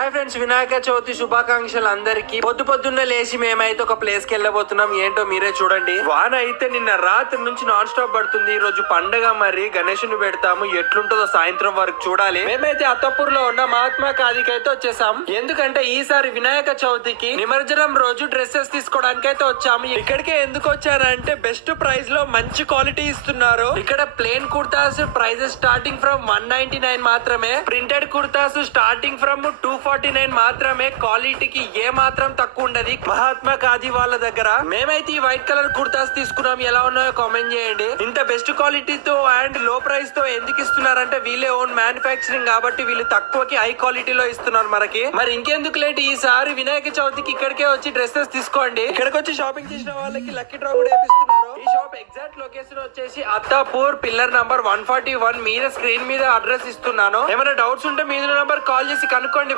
Hi friends, Vinayaka Chavithi శుభాకాంక్షలు అందరికి. పొద్దున్నే లేచి మేమైతే ఒక ప్లేస్ కి వెళ్ళబోతున్నాం. ఏంటో మీరే చూడండి. వాన అయితే నిన్న రాత్రి నుంచి నాన్ స్టాప్ పడుతుంది. ఈ రోజు పండగ, మరి గణేషుని పెడతాము. ఎట్లుంటుందో సాయంత్రం వరకు చూడాలి. మేమైతే అత్తపూర్ లో ఉన్న మహాత్మా కాదికి అయితే వచ్చేసాం. ఎందుకంటే ఈసారి వినాయక చవితికి నిమజ్జనం రోజు డ్రెస్సెస్ తీసుకోవడానికి అయితే వచ్చాము. ఇక్కడికే ఎందుకు వచ్చారంటే బెస్ట్ ప్రైస్ లో మంచి క్వాలిటీ ఇస్తున్నారు. ఇక్కడ plain kurtas prices starting from 199 మాత్రమే. ప్రింటెడ్ కుర్తాస్ స్టార్టింగ్ ఫ్రమ్ 249 మాత్రమే. క్వాలిటీకి ఏ మాత్రం తక్కువ ఉండదు మహాత్మా ఖాదీ వాళ్ళ దగ్గర. మేమైతే ఈ వైట్ కలర్ కుర్తాస్ తీసుకున్నాం. ఎలా ఉన్నాయో కామెంట్ చేయండి. ఇంత బెస్ట్ క్వాలిటీతో అండ్ లో ప్రైస్ తో ఎందుకు ఇస్తున్నారంటే వీళ్ళే ఓన్ మ్యానుఫ్యాక్చరింగ్ కాబట్టి వీళ్ళు తక్కువకి హై క్వాలిటీలో ఇస్తున్నారు మనకి. మరి ఇంకెందుకు లేట్, ఈసారి వినాయక చవితికి ఇక్కడికే వచ్చి డ్రెస్సెస్ తీసుకోండి. ఇక్కడికి వచ్చి షాపింగ్ చేసిన వాళ్ళకి లక్కీ డ్రా కూడా వేపిస్తున్నారు. ఈ షాప్ ఎగ్జాక్ట్ లొకేషన్ వచ్చేసి అత్తాపూర్ పిల్లర్ నంబర్ 141. మీద స్క్రీన్ మీద అడ్రస్ ఇస్తున్నాను. ఏమైనా డౌట్స్ ఉంటే మీద నంబర్ కాల్ చేసి కనుక్కోండి.